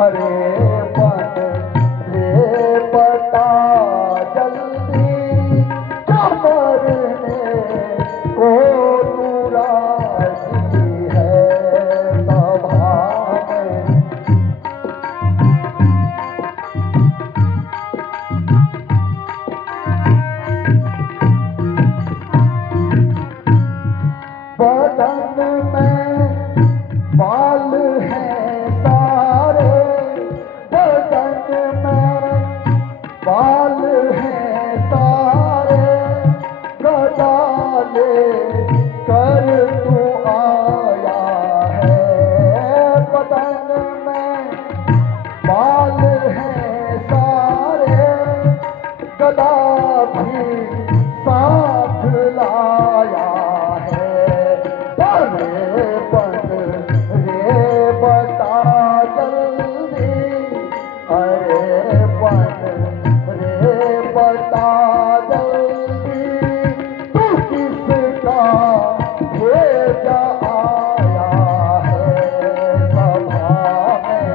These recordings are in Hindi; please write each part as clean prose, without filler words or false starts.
अरे बन रे बता जल्दी क्या मरने को तू राजी है सभा में। बदन में बाल हैं सारे, बदन में बाल हैं सारे, गदा ले कर तू आया है। बदन में बाल हैं सारे, गदा भी साथ लाया है। अरे बन रे बता जल्दी, अरे बन रे बता जल्दी तू किसका भेजा आया है सभा में।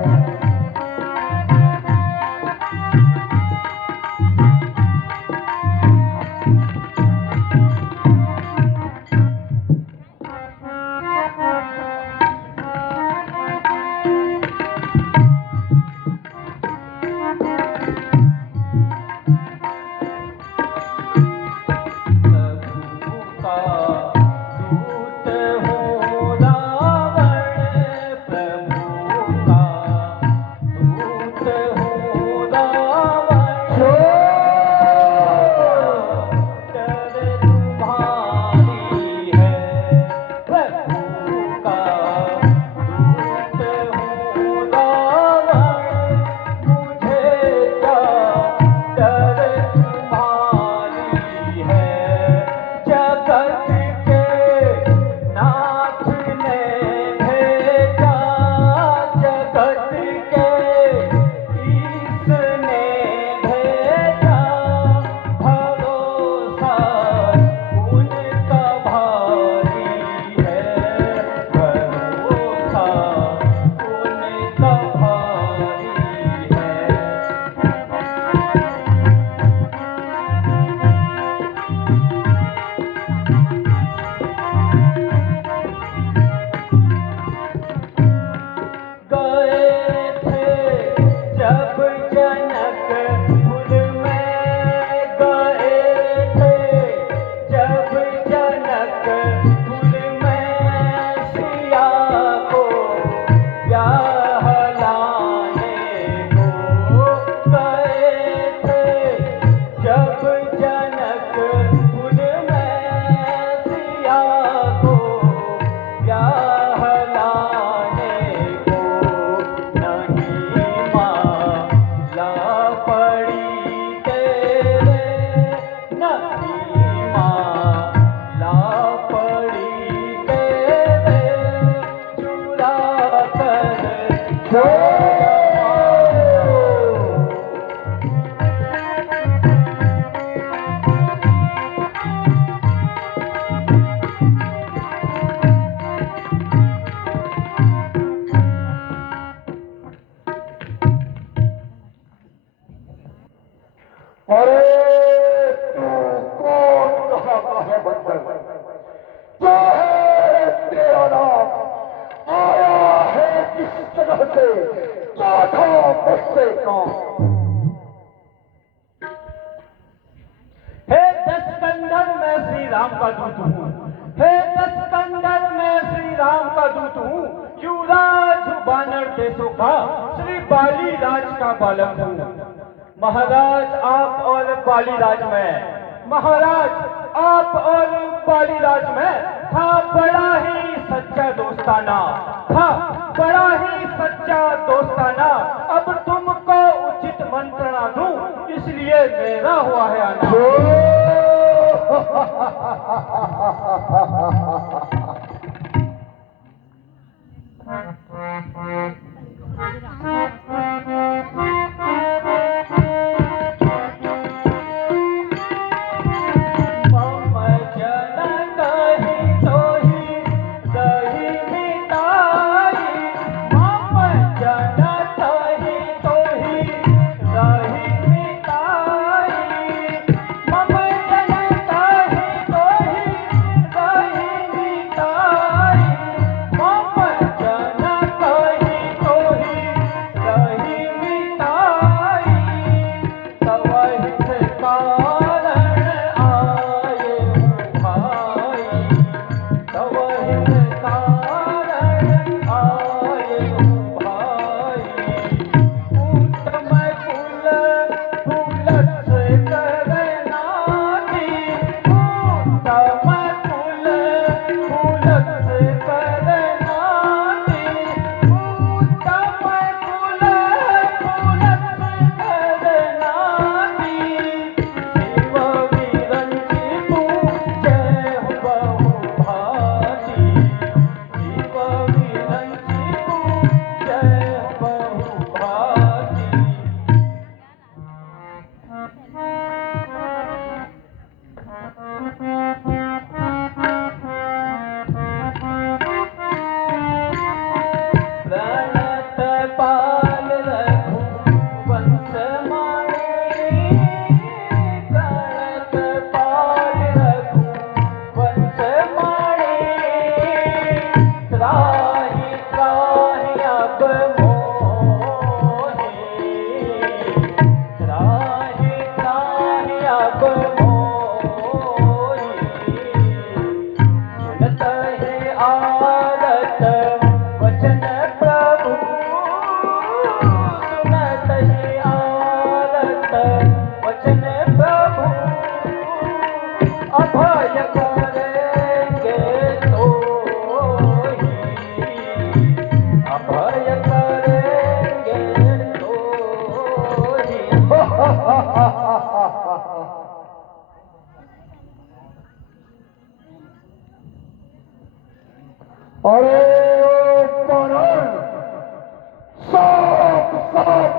अरे तू कौन कहाँ का है बंदर, क्या है तेरा नाम, आया है किस जगह से, क्या था मुझसे काम। हे दशकंधर मैं श्री राम का दूत हूँ, हे दशकंधर मैं श्री राम का दूत हूँ, युवराज वानर देशों का श्री बाली राज का बालक हूँ। महाराज आप और बाली राज में, महाराज आप और बाली राज में था बड़ा ही सच्चा दोस्ताना, था बड़ा ही सच्चा दोस्ताना। अब तुमको उचित मंत्रणा दूं, इसलिए मेरा हुआ है आना।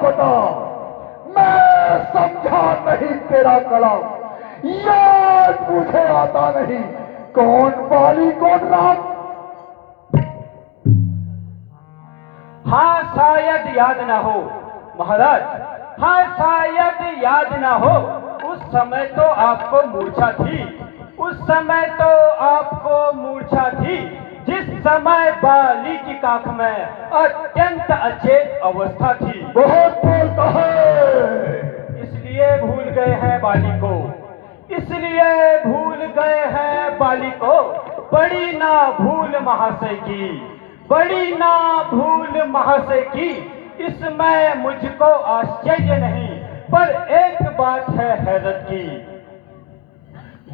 बता, मैं समझा नहीं तेरा कला, याद मुझे आता नहीं, कौन बाली कौन राम। हाँ शायद याद ना हो महाराज, हाँ शायद याद ना हो। उस समय तो आपको मूर्छा थी, उस समय तो आपको मूर्छा थी, जिस समय बाली की काख में अत्यंत अचेत अवस्था थी। बहुत बोलता है, इसलिए भूल गए हैं बाली को, इसलिए भूल गए हैं बाली को। बड़ी ना भूल महाशय की, बड़ी ना भूल महाशय की। इसमें मुझको आश्चर्य नहीं, पर एक बात है हैरत की।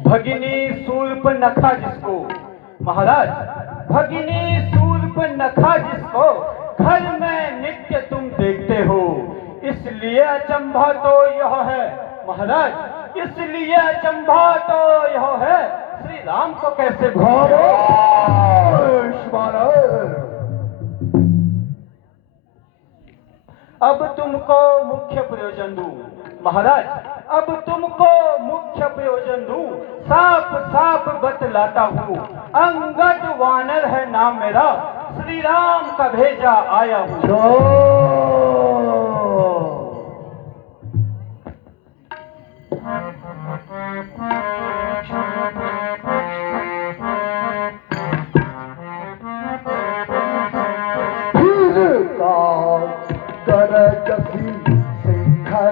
भगिनी शूर्पणखा जिसको महाराज, भगिनी शूर्पणखा जिसको घर में नित्य तुम देखते हो, इसलिए अचंभा तो यह है महाराज, इसलिए अचंभा तो यह है, श्री राम को कैसे भूल गए? अब तुमको मुख्य प्रयोजन दूं महाराज, अब तुमको मुख्य प्रयोजन दूं। साफ साफ बतलाता हूँ, अंगद वानर है नाम मेरा, श्री राम का भेजा आया हूँ।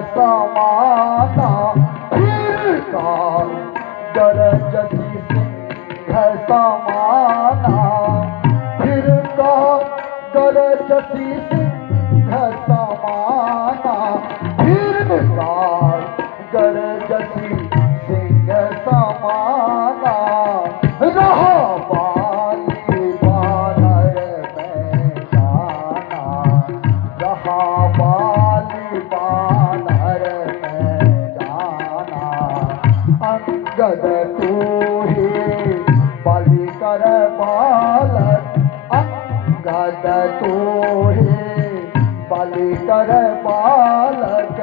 समाना फिर का गरजसी सिंह समाना, फिर का गरजसी सिंह समाना, फिर का गरजसी सिंह समाना। रहा बाली बानर में जाना, रहा बाली बानर में जाना। अंगद तू ही बलि कर बालक, अंगद तू ही बलि कर बालक,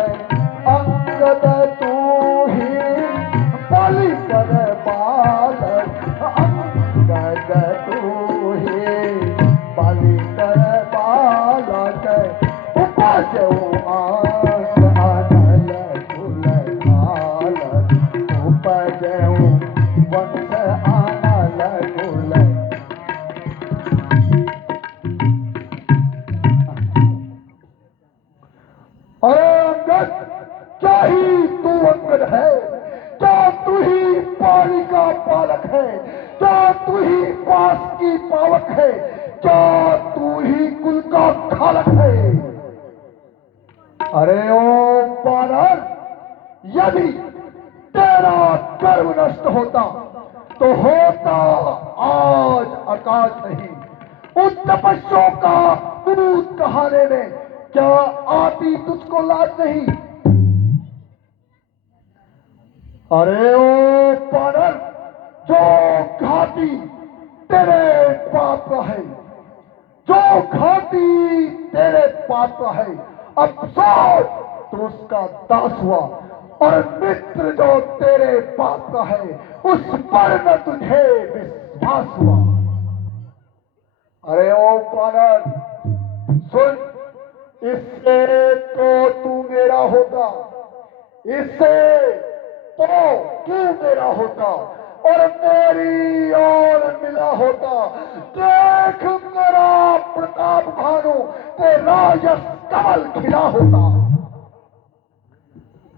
अंगद तू ही बलि कर बालक, अंगद तू ही बलि कर बालक। उपजो आस अनल कुल कालक, उपजो वंश अनल कुल। अरे अंगद, क्या ही तू अंगद है, क्या तू ही पानी का पालक है, क्या तू ही पास की पावक है, क्या तू ही कुल का खालक है। अरे ओ बानर, यदि तेरा गर्व नष्ट होता तो होता आज आकाश नहीं। उन तपस्यों का दूध कहाने में क्या आती तुझको लाज नहीं। अरे ओ बानर, जो घाटी तेरे पाप का है, जो घाटी तेरे पाप का है, अफसोस तो उसका दास हुआ, और मित्र जो तेरे पाप का है, उस पर न तुझे विश्वास हुआ। अरे ओ बानर सुन, इससे तो तू मेरा होता, इससे तो तू मेरा होता और मेरी ओर मिला होता। देख मेरा प्रताप भानु, तेरा यश कमल खिला होता।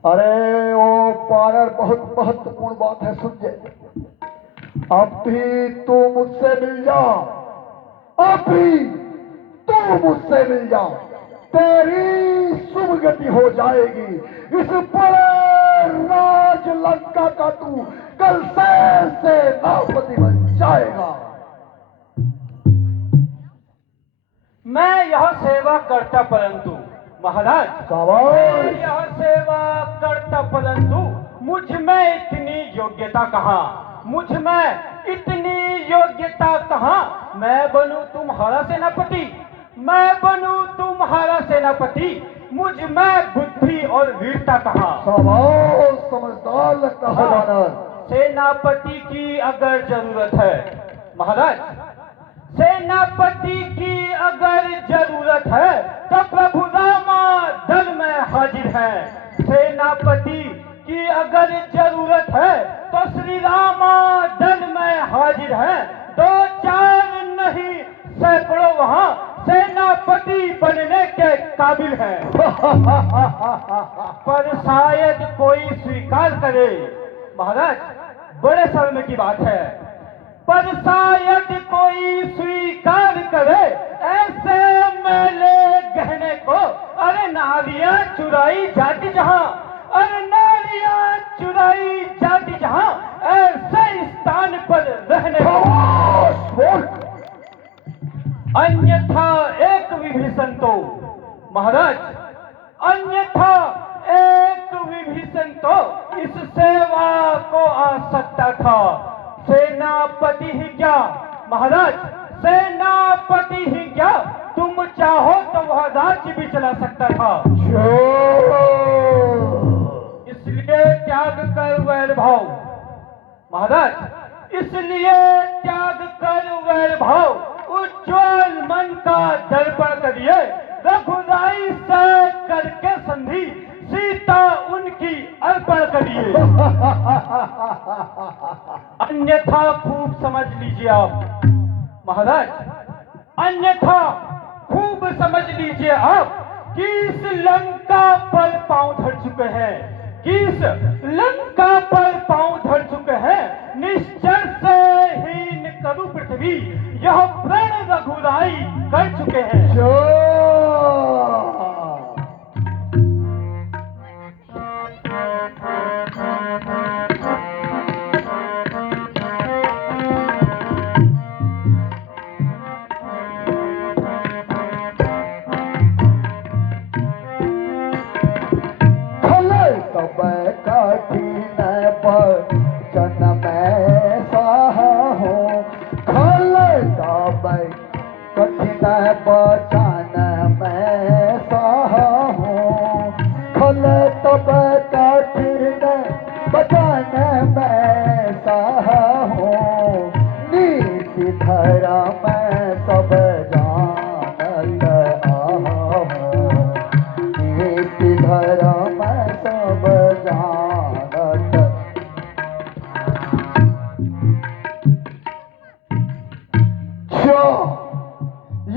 अरे ओ बानर, बहुत महत्वपूर्ण बात है, सुन जे। अब भी तू मुझसे मिल जा, अब भी तू मुझसे मिल जा, तेरी शुभ गति हो जाएगी। इस बड़े राज लंका का तू कल से नापति बन जाएगा। मैं यह सेवा करता परंतु महाराज, मैं यह सेवा करता परंतु मुझ में इतनी योग्यता कहाँ, मुझ में इतनी योग्यता कहाँ। मैं बनूं तुम्हारा सेनापति, मैं बनूं तुम्हारा सेनापति, मुझ में बुद्धि और वीरता कहाँ। शाबाश, समझदार लगता है वानर। सेनापति की अगर जरूरत है महाराज, सेनापति की अगर जरूरत है तो प्रभु रामा दल में हाजिर है। सेनापति की अगर जरूरत है तो श्री रामा दल में हाजिर है। 2-4 नहीं सैकड़ों वहां सेनापति बनने के काबिल हैं। पर शायद कोई स्वीकार करे महाराज, बड़े शर्म की बात है, पर शायद कोई स्वीकार करे ऐसे मेले गहने को। अरे नारियां चुराई जाती जहां, अरे नारियां चुराई जाती जहां, ऐसे स्थान पर रहने को। अन्यथा एक विभीषण तो महाराज, अन्यथा एक विभीषण तो इस सेवा को आ सकता था। सेनापति ही क्या महाराज, सेनापति ही क्या, तुम चाहो तो वह राज्य भी चला सकता था। इसलिए त्याग कर वैरभाव महाराज, इसलिए त्याग कर वैरभाव, उज्ज्वल मन का दर्पण करिए। रघुराई से करके संधि, सीता उनकी अर्पण करिए। अन्यथा खूब समझ लीजिए आप महाराज, अन्यथा खूब समझ लीजिए आप कि इस लंका पर पांव धर चुके हैं, कि इस लंका पर पांव धर चुके हैं। निश्चर से हीन करु पृथ्वी, यह प्रण रघुराई कर चुके हैं।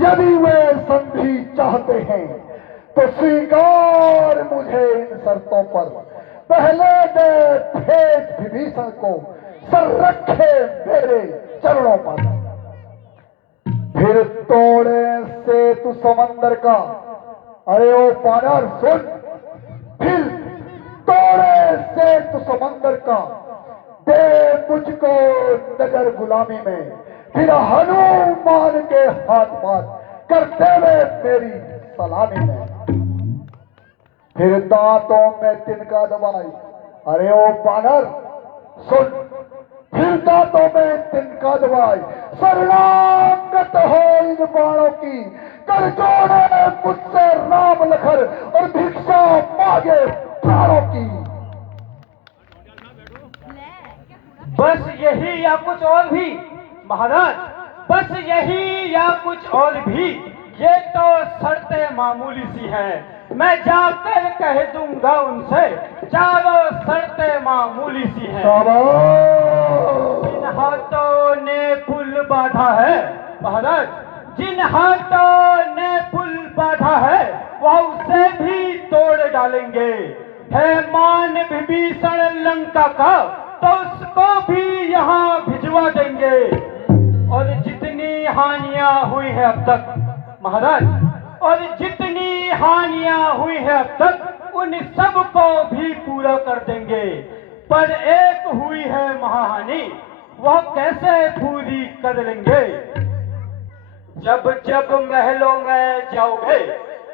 यदि वे संधि चाहते हैं तो स्वीकार मुझे इन शर्तों पर। पहले दे भेद विभीषण को, सर रखे मेरे चरणों पर। फिर तोड़े से तू समंदर का, अरे ओ वानर सुन, फिर तोड़े से तू समंदर का, दे मुझको नगर गुलामी में। फिर हनुमान के हाथ पात कर देवे मेरी सलामी में। फिर दांतों में तिनका दबाई, अरे ओ वानर सुन, फिर दांतों में तिनका दबाई। शरणागत हो इन बाणों की, कर जोड़े मुझसे राम लखन और भिक्षा मांगे प्राणों की। बस यही या कुछ और भी महाराज, बस यही या कुछ और भी, ये तो शर्तें मामूली सी हैं। मैं जाकर कह दूंगा उनसे, चारों शर्तें मामूली सी हैं। जिन हाथों ने पुल बांधा है महाराज, जिन हाथों ने पुल बांधा है, वह उसे भी तोड़ डालेंगे। है मान विभीषण लंका का, तो उसको भी यहाँ भिजवा देंगे। और जितनी हानियां हुई है अब तक महाराज, और जितनी हानियां हुई है अब तक, उन सब को भी पूरा कर देंगे। पर एक हुई है महाहानि, वह कैसे पूरी कर लेंगे। जब जब महलों में जाओगे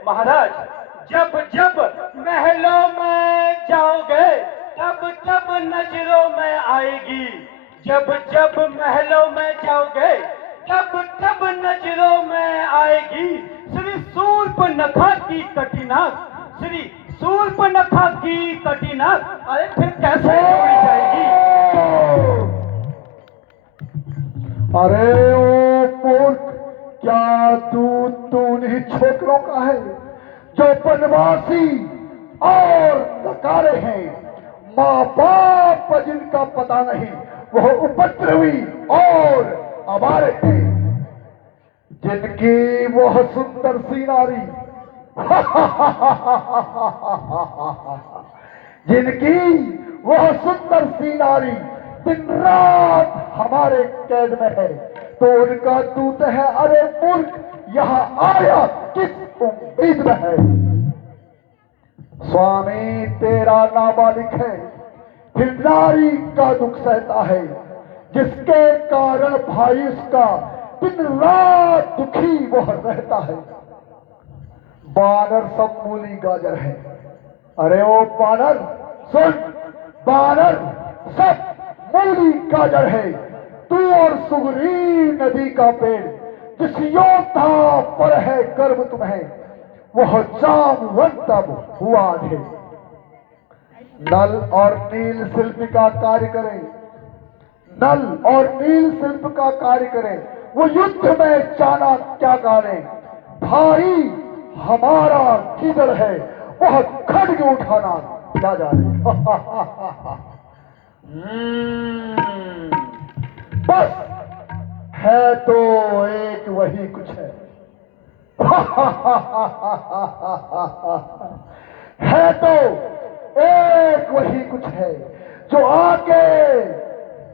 महाराज, जब जब महलों में जाओगे, तब तब नजरों में आएगी। जब जब महलों में जाओगे, तब तब नजरों में आएगी श्री शूर्पणखा की कटिनाक, श्री शूर्पणखा की कटिनाक। अरे फिर कैसे जोड़ी जाएगी? अरे ओ मूर्ख, क्या तू उन्हीं छोकरों का है जो बनवासी और नकारे हैं, माँ बाप जिनका पता नहीं, वह उपद्रवी और आवारे हैं, जिनकी वह सुंदर सी नारी जिनकी वह सुंदर सी नारी दिन रात हमारे कैद में है, तो उनका दूत है। अरे मूर्ख, यहाँ आया किस उम्मीद में है? स्वामी तेरा नाबालिग है, फिर नारी का दुख सहता है, जिसके कारण भाई उसका दिन रात दुखी वह रहता है। बानर सब मूली गाजर है। अरे ओ बानर सुन, बानर सब मूली गाजर है। तू और सुग्रीव नदी का पेड़, जिस योद्धा पर है गर्व तुम्हें, वह जामवंत अब हुआ है। नल और नील शिल्प का कार्य करे, नल और नील शिल्प का कार्य करे, वो युद्ध में जाना क्या गाने। भाई हमारा किधर है, वह खड्ग उठाना क्या जाने। बस है तो एक वही कुछ है। है तो एक वही कुछ है जो आगे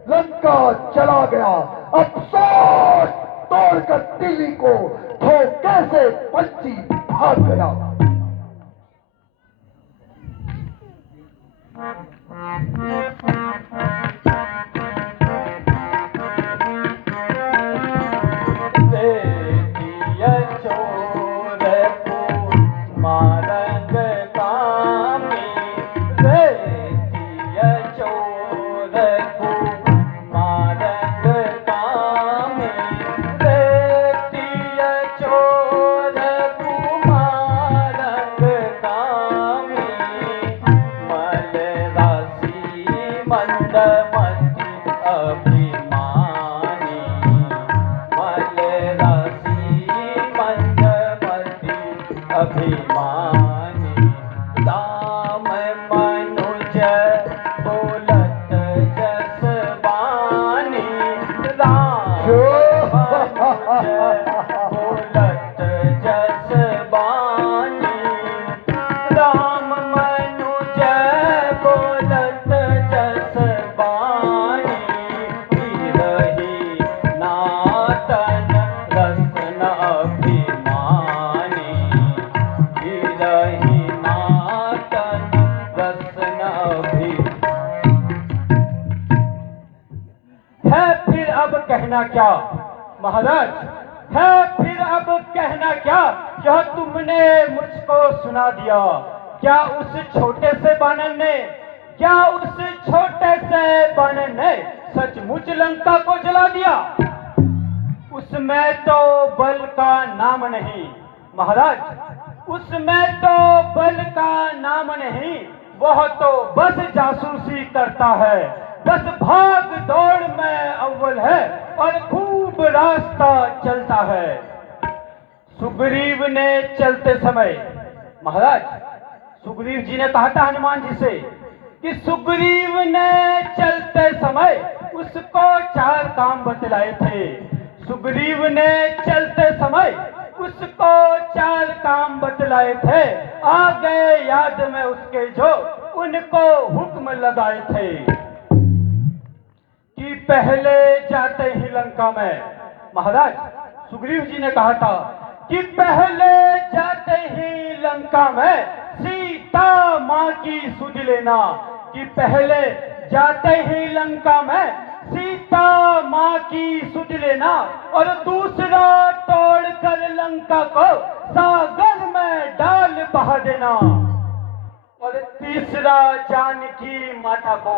लंका चला गया, अफसोस तोड़कर दिल्ली को धोखे से पंछी भाग गया। कहना क्या महाराज, है फिर अब कहना क्या? यह तुमने मुझको सुना दिया। क्या उस छोटे से बानर ने, क्या उस छोटे से बानर ने सचमुच लंका को जला दिया? उसमें तो बल का नाम नहीं महाराज, उसमें तो बल का नाम नहीं, वह तो बस जासूसी करता है, बस भाग दौड़ में अव्वल है और खूब रास्ता चलता है। सुग्रीव ने चलते समय, महाराज सुग्रीव जी ने कहा था हनुमान जी से कि सुग्रीव ने चलते समय उसको 4 काम बतलाए थे। सुग्रीव ने चलते समय उसको 4 काम बतलाए थे, आ गए याद में उसके जो उनको हुक्म लगाए थे कि पहले जाते ही लंका में, महाराज सुग्रीव जी ने कहा था कि पहले जाते ही लंका में सीता माँ की सुध लेना, कि पहले जाते ही लंका में सीता माँ की सुध लेना, और दूसरा तोड़कर लंका को सागर में डाल बहा देना, और तीसरा जानकी माता को,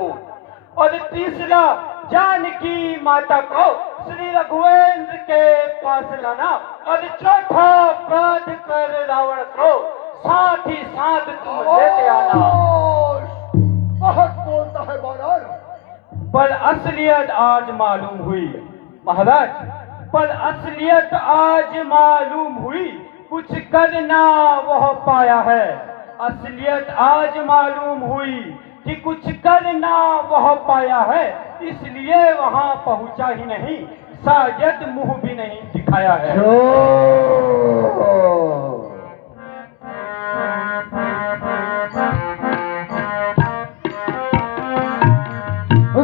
और तीसरा जानकी माता को श्री रघुवेंद्र के पास लाना और चौथा अपराध कर रावण को साथ ही साथ तुम लेते आना। बहुत बोलता है बानर। पर असलियत आज मालूम हुई महाराज, पर असलियत आज मालूम हुई, कुछ करना वह पाया है। असलियत आज मालूम हुई कि कुछ करना वह पाया है, इसलिए वहां पहुंचा ही नहीं, शायद मुंह भी नहीं दिखाया है।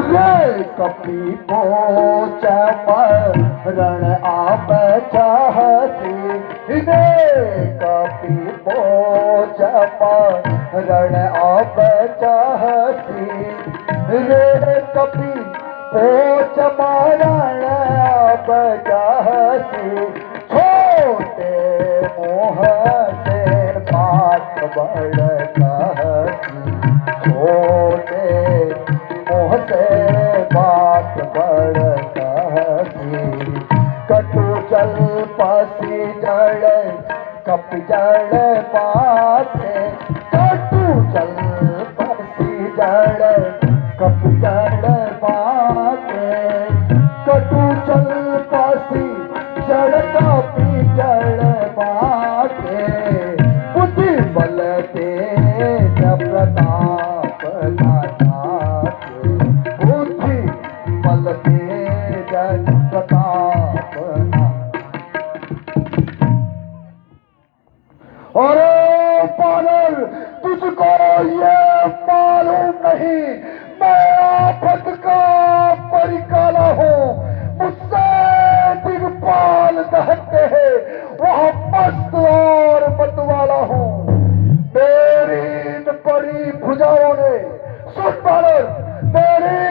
रे कपी पोच मरण आप चाहती, रे कपी पोच मरण आप चाहती, रे कपी पोच मरण आप चाहती, छोटे मोह से बात बड़ कहती, छोटे मोह से बात बड़ कहती, कटु जल पासी जड़ कप जड़ पाथे, कटु जल पासी जड़ कप जड़ पाथे, कटु जल पासी जड़ कपी जड़ पाथे, बुद्धि बल तेज प्रताप नाथे, बुद्धि बल तेज प्रताप अरे बानर, तुझको ये मालूम नहीं मैं आफत का परिकाला हूँ, मुझसे दिग्पाल कहते हैं, वह मस्त और मतवाला हूँ। मेरी इन बड़ी भुजाओं ने, सुन बानर, मेरी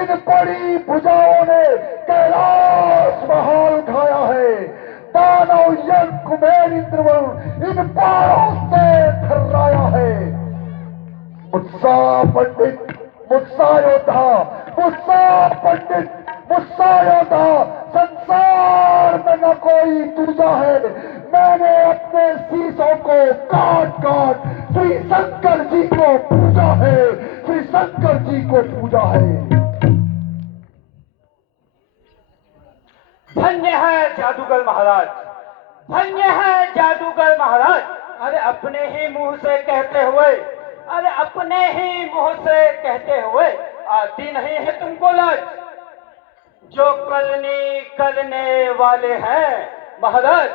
इन बड़ी भुजाओं ने कैलाश महाल उठाया है, दानव यज्ञ कुबेर इंद्रवरुण इन पारों से थर्राया है। मुत्सा पंडित, मुत्सा योद्धा, मुत्सा पंडित, मुत्सा योद्धा, संसार में न कोई दूजा है। मैंने अपने शीशों को काट काट श्री शंकर जी को पूजा है, श्री शंकर जी को पूजा है। धन्य है जादूगर महाराज, धन्य है जादूगर महाराज। अरे अपने ही मुंह से कहते हुए, अरे अपने ही मुंह से कहते हुए आती नहीं है तुमको लाज। जो करनी करने वाले हैं महाराज,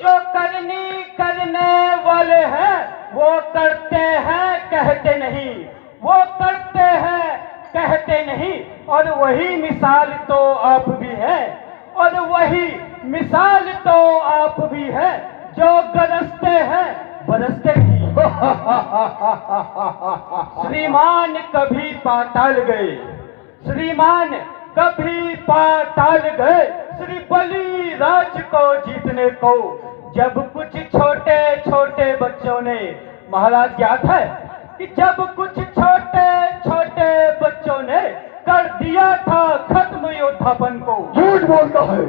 जो करनी करने वाले हैं, वो करते हैं कहते नहीं, वो करते हैं कहते नहीं। और वही मिसाल तो आप भी हैं, और वही मिसाल तो आप भी हैं, जो गरजते हैं बरसते नहीं। श्रीमान कभी पाताल गए, श्रीमान कभी पाताल गए, श्री बलि राज को जीतने को। जब कुछ छोटे छोटे बच्चों ने, महाराज याद है कि जब कुछ छोटे छोटे बच्चों ने कर दिया था खत्म योद्धापन को। झूठ बोलता है।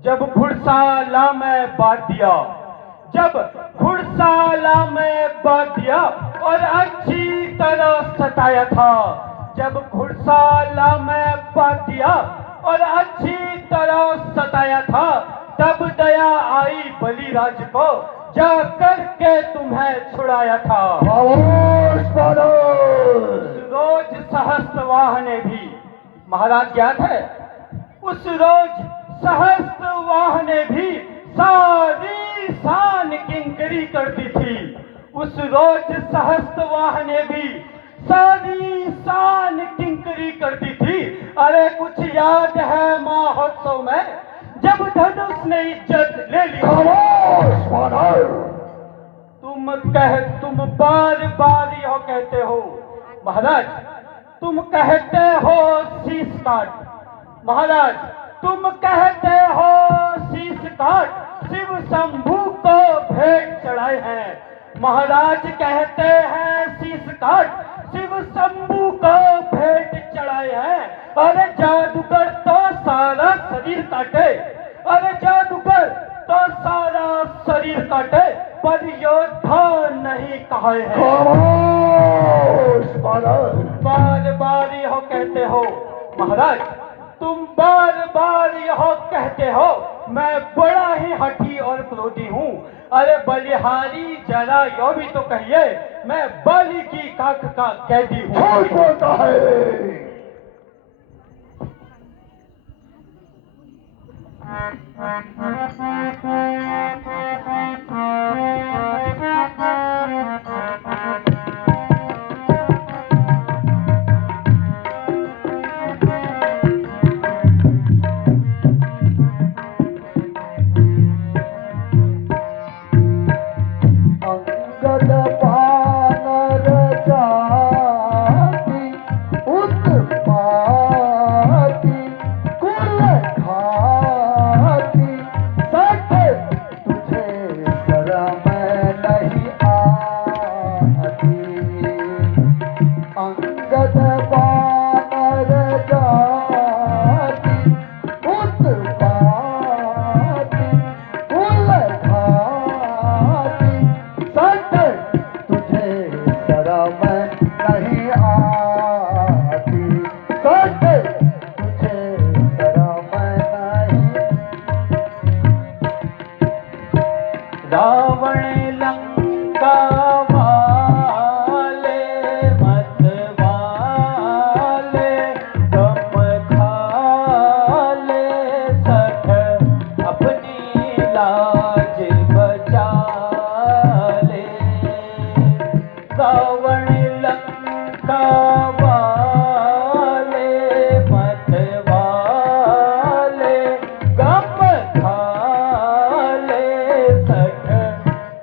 जब घुड़साला में बांट दिया, जब घुड़साला में बांट दिया और अच्छी तरह सताया था, जब घुड़साला में बांट दिया और अच्छी तरह सताया था, तब दया आई बलिराज को, जा करके तुम्हें छुड़ाया था। रोज सहस्त्रवाह ने भी, महाराज याद है, उस रोज सहस्त्रवाह ने भी सारी शान किंकरी कर दी थी। उस रोज सहस्त्रवाह ने भी सारी शान किंकरी कर दी थी। अरे कुछ याद है महोत्सव में जब धनुष ने इज्जत ले ली। तुम बार बार यह कहते हो महाराज, तुम कहते हो शीश काट, महाराज तुम कहते हो शीश काट, शिव शंभू को भेंट चढ़ाए हैं। महाराज कहते हैं शीश काट, शिव शंभू को भेंट चढ़ाए हैं। अरे जादूगर तो सारा शरीर काटे, अरे जादूगर तो सारा शरीर काटे, पर योद्धा नहीं कहे हैं। खामोश बालक। बार बार यह कहते हो महाराज, तुम बार बार यह कहते हो मैं बड़ा ही हठी और क्रोधी हूँ। अरे बलिहारी जरा यो भी तो कहिए, मैं बलि की काख का कैदी हूँ। झूठ बोलता है। अंगद बानर जाति उत्पाती कुल घाती, सके तुझे शरम नहीं आती। अंगद बानर जाति उत्पाती कुल घाती, सके तुझे शरम नहीं आती। सके तुझे शरम नहीं। रावण लंका वाले मत वाले, गम खाले सठ अपनी लाज बचा ले। रावण लंका वाले मत वाले, गम खाले सठ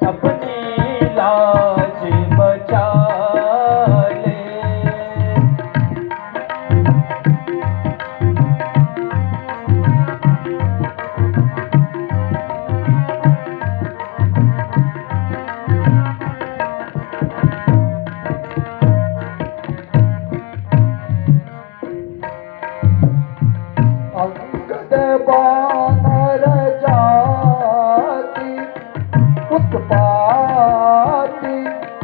अपनी लाज बचा ले। अंगद बानर जाति उत्पाती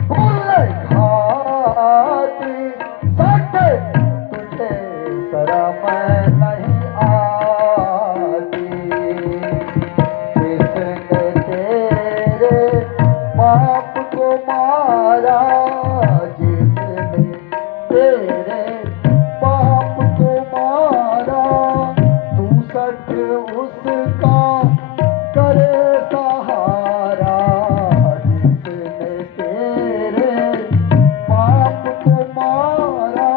कुल घाती, सके तुझे शरम नहीं आती। जिसने तेरे बाप को मारा, जिसने तेरे बाप को मारा, तू सच उसका करे सहारा। जिसने तेरे बाप को मारा,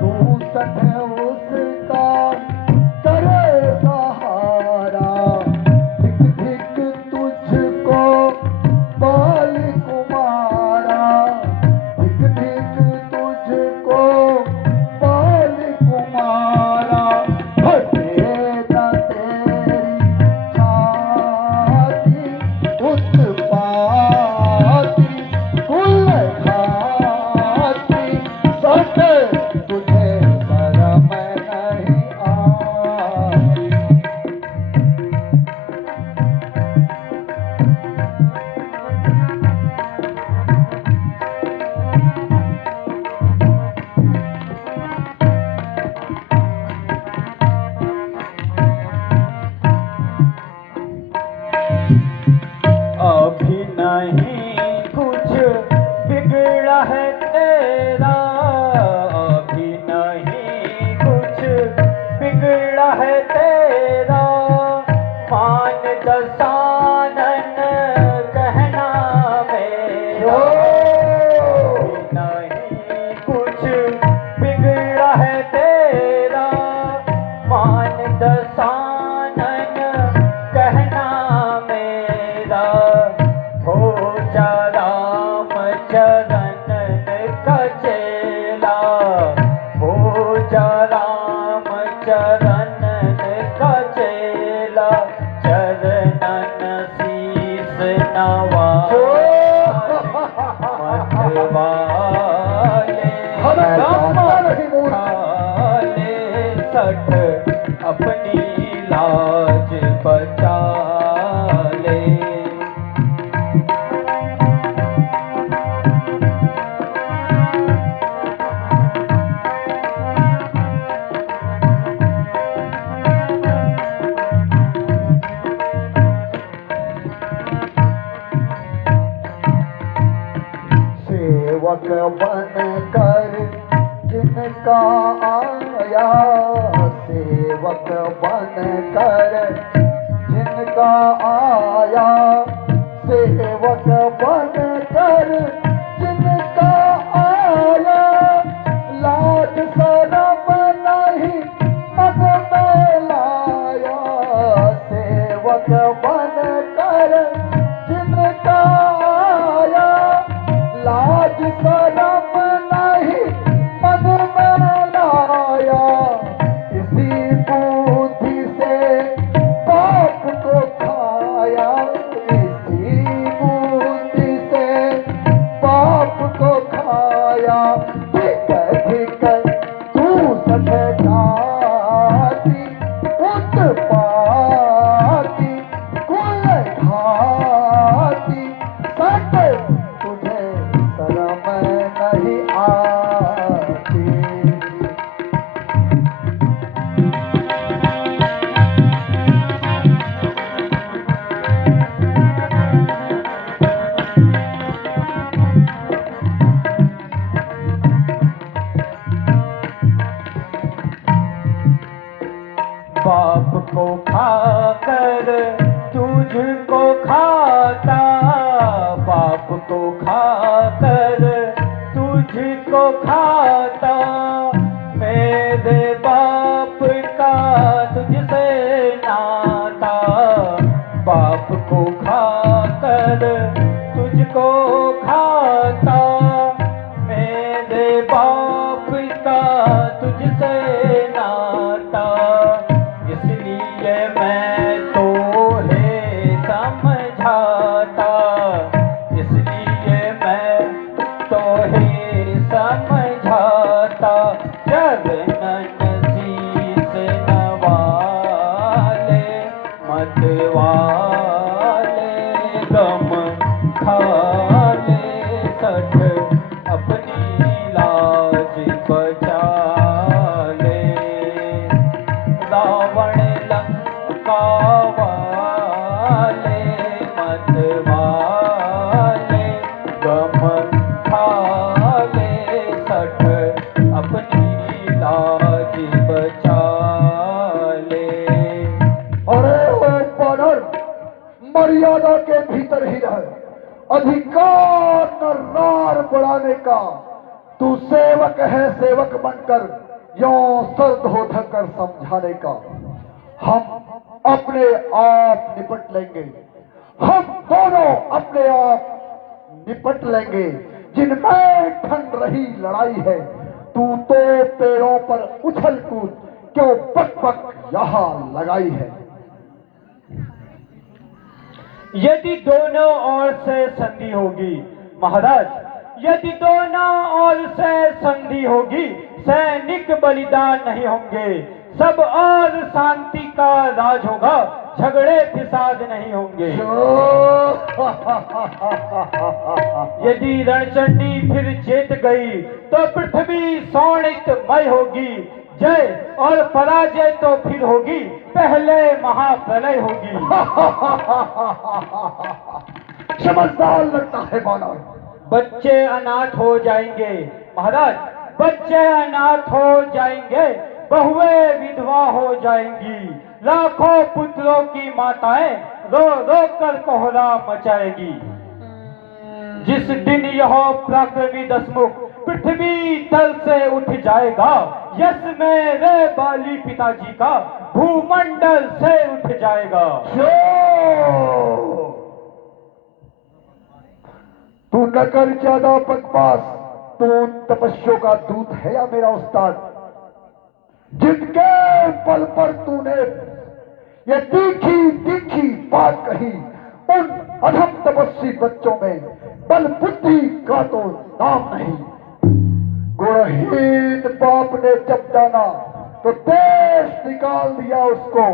तू सच उसका करे सहारा। धिक धिक तुझको बाल कुमारा, धिक धिक तुझको बाल कुमारा। फटेगा तेरी छाती उत्पाती कुल घाती, सके तुझे शरम नहीं आती। अभी नहीं कुछ बिगड़ा है तेरा, अभी नहीं कुछ बिगड़ा है तेरा। मान दसानन कहना मेरा, अभी नहीं कुछ बिगड़ा है तेरा। मान दसानन कहना मेरा, हो जा राम चरण का चेला, हो जा राम चरण का चेला। चरणन शीस नवा मत वाले, हमें गम जानता नहीं मूर्ख। खाले सेवक बन कर जिनका आया, सेवक बन कर जिनका आया, सेवक बन कर जिनका आया, लाज शरम नहीं मन में लाया, सेवक बन कर जिनका आया, लाज शरम नहीं मन में लाया, इसी बुद्धि से पाप को खाया, इसी बुद्धि से पाप को खाया, धिक तू सटकाती उत्पाती कुल घाती, सट तुझे शरम नहीं आती। बाप को खाकर तुझको खाता, बाप को खाकर तुझको खाता, मेरे बाप का तुझसे नाता, बाप को खाकर तुझको खाता, मेरे बाप का तुझसे नाता, इसलिए मैं तो है समझाता, इसलिए मैं तो है समझाता, चरणन शीस नवाले मत वाले, गम खाले सठ अपनी लाज बचा ले, रावण लंका वाले मत वाले, गम खाले सठ अपनी लाज बचा ले। अरे ओ बानर, मर्यादा के भीतर ही रह, अधिकार न रार बढ़ाने का, तू सेवक है सेवक बनकर यो सर धो धकर समझाने का, हम अपने आप निपट लेंगे, हम दोनों अपने आप निपट लेंगे, जिनमें ठन रही लड़ाई है, तू तो पेड़ों पर उछल कूद क्यों पक पक यहाँ लगाई है। यदि दोनों ओर से संधि होगी महाराज, यदि दोनों ओर से संधि होगी, सैनिक बलिदान नहीं होंगे, सब और शांति का राज होगा, झगड़े फिसाद नहीं होंगे। यदि रणचंडी फिर जीत गई तो पृथ्वी शोणितमय होगी, जय और पराजय तो फिर होगी, पहले महाप्रलय होगी। समझदार लगता है बानर। बच्चे अनाथ हो जाएंगे महाराज, बच्चे अनाथ हो जाएंगे, बहुएं विधवा हो जाएंगी, लाखों पुत्रों की माताएं रो रो कर कोहरा मचाएगी। जिस दिन यह पराक्रमी दशमुख पृथ्वी तल से उठ जाएगा, यश मेरे बाली पिताजी का भूमंडल से उठ जाएगा। तू न कर ज्यादा बकवास, तू तपस्या का दूत है या मेरा उस्ताद, जिनके बल पर तूने ये तीखी तीखी बात कही, उन अधम तपस्वी बच्चों में बल बुद्धि का तो नाम नहीं। गुणहीन बाप ने जब जाना तो देश निकाल दिया उसको,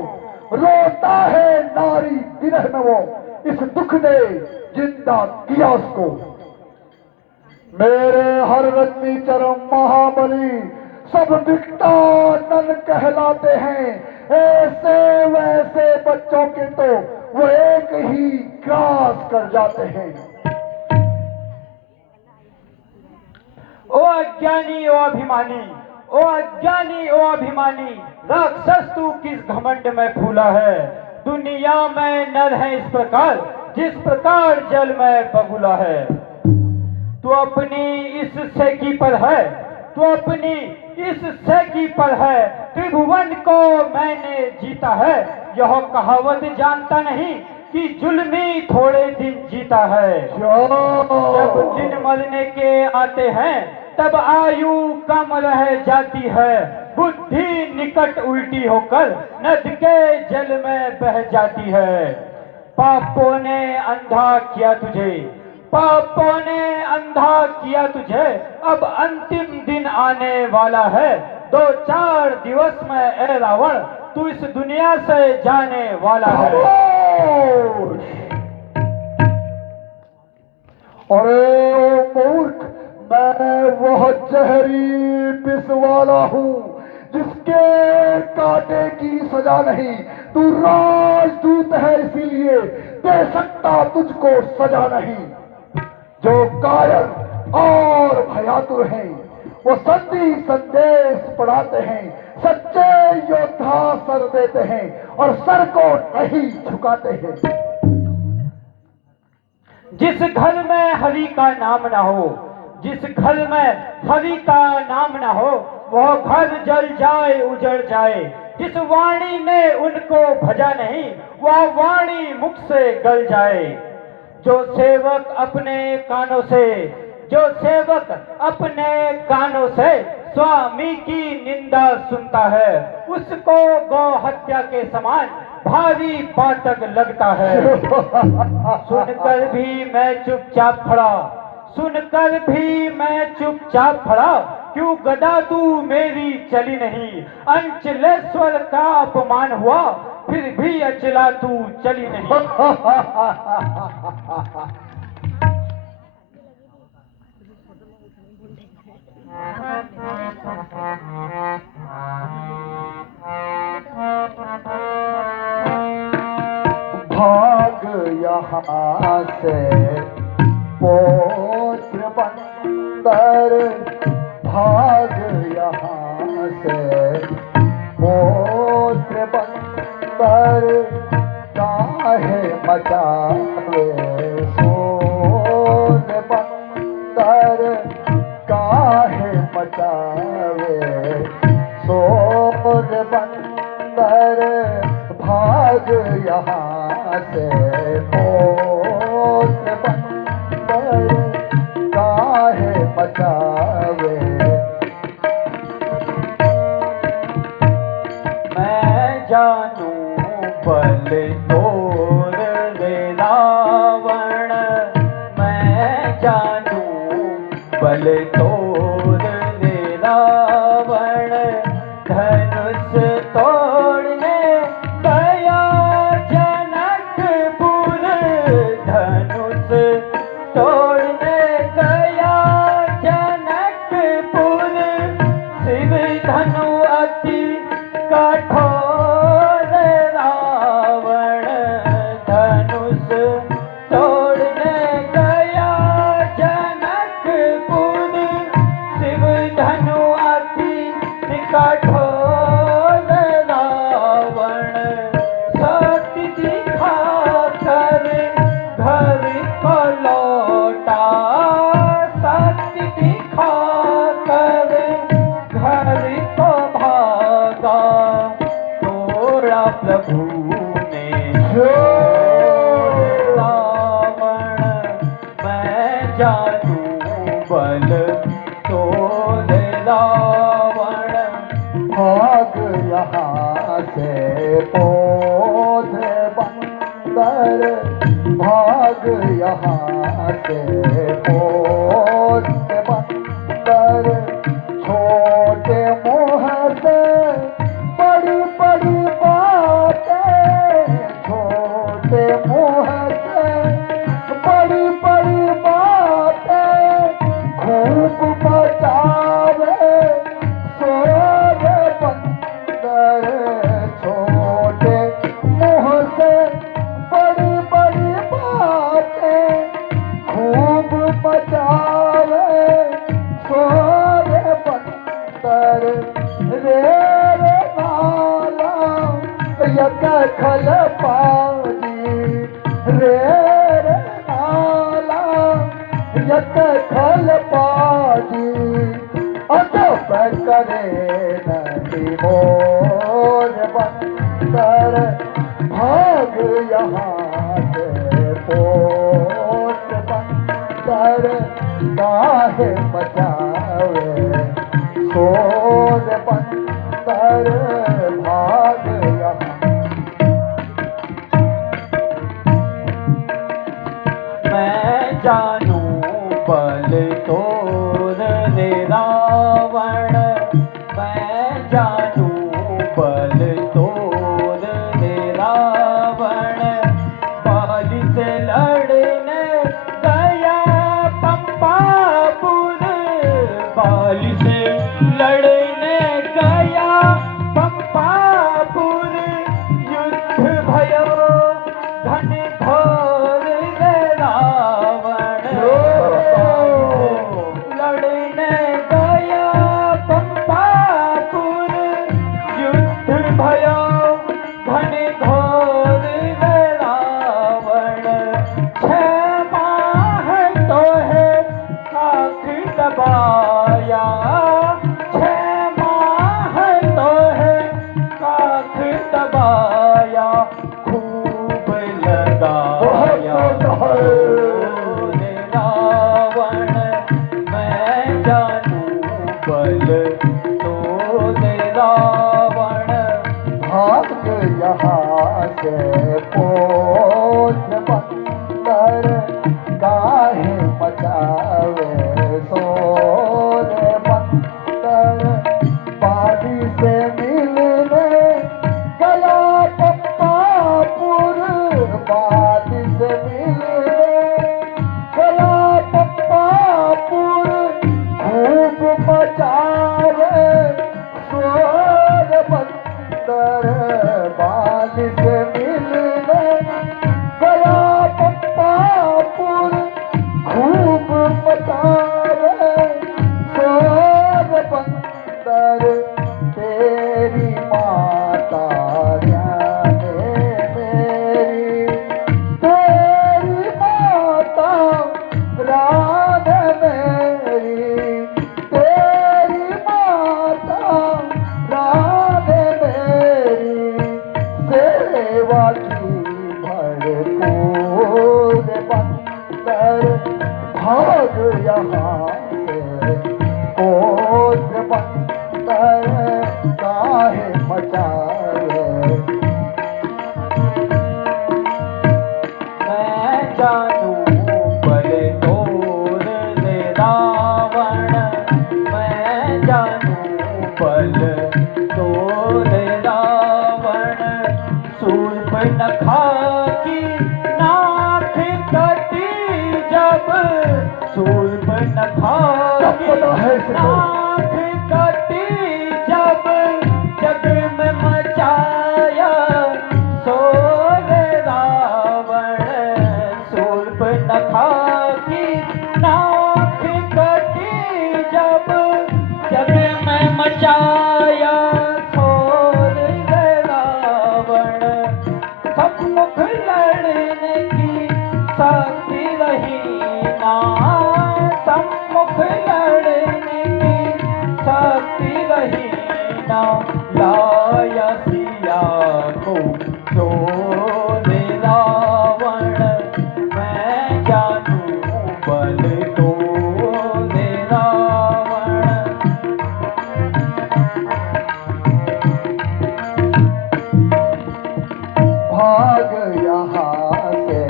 रोता है नारी विरह में वो, इस दुख ने जिंदा किया उसको। मेरे हर रजनी चरम महाबली सब विकटानन कहलाते हैं, ऐसे वैसे बच्चों के तो वो एक ही ग्रास कर जाते हैं। अज्ञानी ओ अभिमानी, ओ अज्ञानी ओ अभिमानी, राक्षस तू किस घमंड में फूला है। दुनिया में नर है इस प्रकार जिस प्रकार जल में बगुला है। तू अपनी इस सैकी पर है, तू अपनी इस सैकी पर है, त्रिभुवन को मैंने जीता है। यह कहावत जानता नहीं कि जुल्मी थोड़े दिन जीता है। जब दिन मरने के आते हैं तब आयु कम रह जाती है। बुद्धि निकट उल्टी होकर नद के जल में बह जाती है। पापों ने अंधा किया तुझे, पापों ने अंधा किया तुझे, अब अंतिम दिन आने वाला है। 2-4 दिवस में ए रावण तू इस दुनिया से जाने वाला है। अरे ओ मूर्ख, मैं वह जहरी विष वाला हूँ जिसके कांटे की सजा नहीं। तू राजदूत है इसीलिए दे सकता तुझको सजा नहीं। जो कायर और भयातुर हैं वो संधि संदेश पढ़ाते हैं। सच्चे योद्धा सर देते हैं और सर को नहीं झुकाते हैं। जिस घर में हरि का नाम ना हो, जिस घर में हरि का नाम ना हो, वह घर जल जाए उजड़ जाए। जिस वाणी ने उनको भजा नहीं, वह वाणी मुख से गल जाए। जो सेवक अपने कानों से, जो सेवक अपने कानों से स्वामी की निंदा सुनता है, उसको गौ हत्या के समान भारी पातक लगता है। सुनकर भी मैं चुपचाप खड़ा, सुनकर भी मैं चुपचाप खड़ा। क्यों गदा तू मेरी चली नहीं। अंचलेश्वर का अपमान हुआ फिर भी अचला तू चली नहीं। भाग यहाँ से पौत्र बंदर, भाग यहाँ से पौत्र बंदर। काहे मचावे शोर बंदर, काहे मचावे शोर बंदर। भाग यहाँ से पौत्र बंदर, काहे मचावे। मैं जानू बल तोर रे रावण, मैं जानू बल तोर रे रावण। धनुष तोड़ने गया जनकपुर, धनुष तोड़ने गया जनकपुर। शिव धनु अति कठोर रावण, धनुष तोड़ने गया जनकपुर। शिव धनु अति कठोर रावण। सत्य दिखा कर घर को लौटा, सत्य दिखा कर घर को भागा। तोड़ा प्रभु ने रावण, मैं जानू बल तोड़ रावण। भाग यहाँ से पौधे बंदर, भाग यहाँ से पौधे बंदर। छोटे मुँह से बड़ी बड़ी बातें, छोटे मुँह से बड़ी बड़ी बातें। खूब बचावे शोर बंदर, छोटे मुँह से बड़ी बड़ी बातें। खूब खल पाजी रे रे नाला यत खल पाजी अजब करे नहीं मोर बंदर भाग यहाँ से पोत बंदर काहे बचावे सोर बंदर भाग यहाँ मैं जानू बल तोर रे रावण मैं जानू बल तोर रे रावण बाली से लड़ने गया पंपापुर बाली से लड़ने गया पंपापुर युद्ध भयो घन घोर रे रावण लड़ने गया पंपापुर युद्ध भयो घन घोर रे रावण 6 माह तो है काख दबाया 6 माह तो है काख दबाया खूब लगाया रे रावण मैं जानू बल तो रे रावण भाग यहाँ से पोत बंदर काहे मचावे सोर बंदर बाड़ी से मिलने गया पप्पापुर बाड़ी से मिलने गया पप्पापुर खूब मचावे सोर बंदर बाड़ी से मिलने गया पप्पापुर खूब मचावे सोर बंदर तेरी माता जाने मेरी तेरी माता रान मेरी तेरी माता रान मेरी सेवा की भरपूर बंदर भाग यहाँ से कोट बंदर काहे मचावे मैं जानू बल तोर रे रावण मैं जानू बल तोर रावण सूर्पनखा की नाक कटी जब सूर्पनखा सब पता है इसे तो। नाक कटी जब जग में मचाया सोर रावण सूर्पनखा की नाक कटी जब जग में मचाया सोर रावण सम्मुख लड़ने की शक्ति रही ना सम्मुख लड़ने की शक्ति रही ना लाया सिया को चोर रावण मैं जानू बल तोर रावण भाग यहाँ से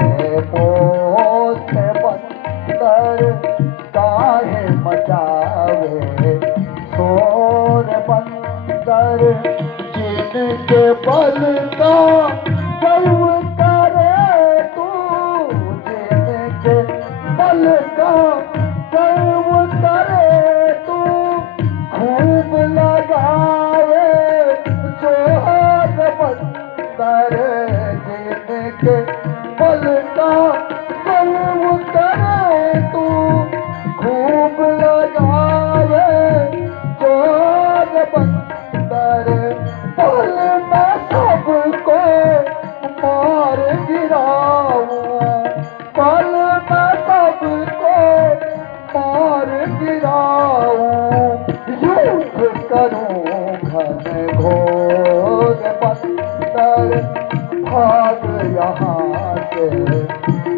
पोत बंदर काहे मचावे सोर बंदर जिनके बल का गर्व करे तू जिनके बल का गर्व करे तू खूब लगावे जोर बंदर जिनके बल का गर्व करे तू खूब लगावे जोर बंदर बल में सबको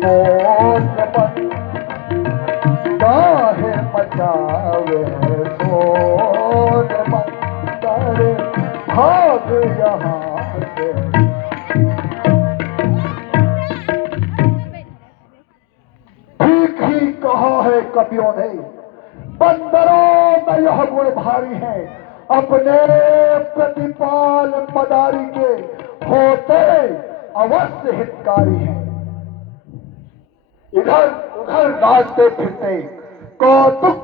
मोन मन काहे मचावे सोन मन तारे भाग यहाँ से। ठीक ही कहा है कवियों ने, बंदरों में यह गुण भारी है, अपने प्रतिपाल पदारी के होते अवश्य हितकारी हैं। इधर उधर नाचते फिरते कौतुक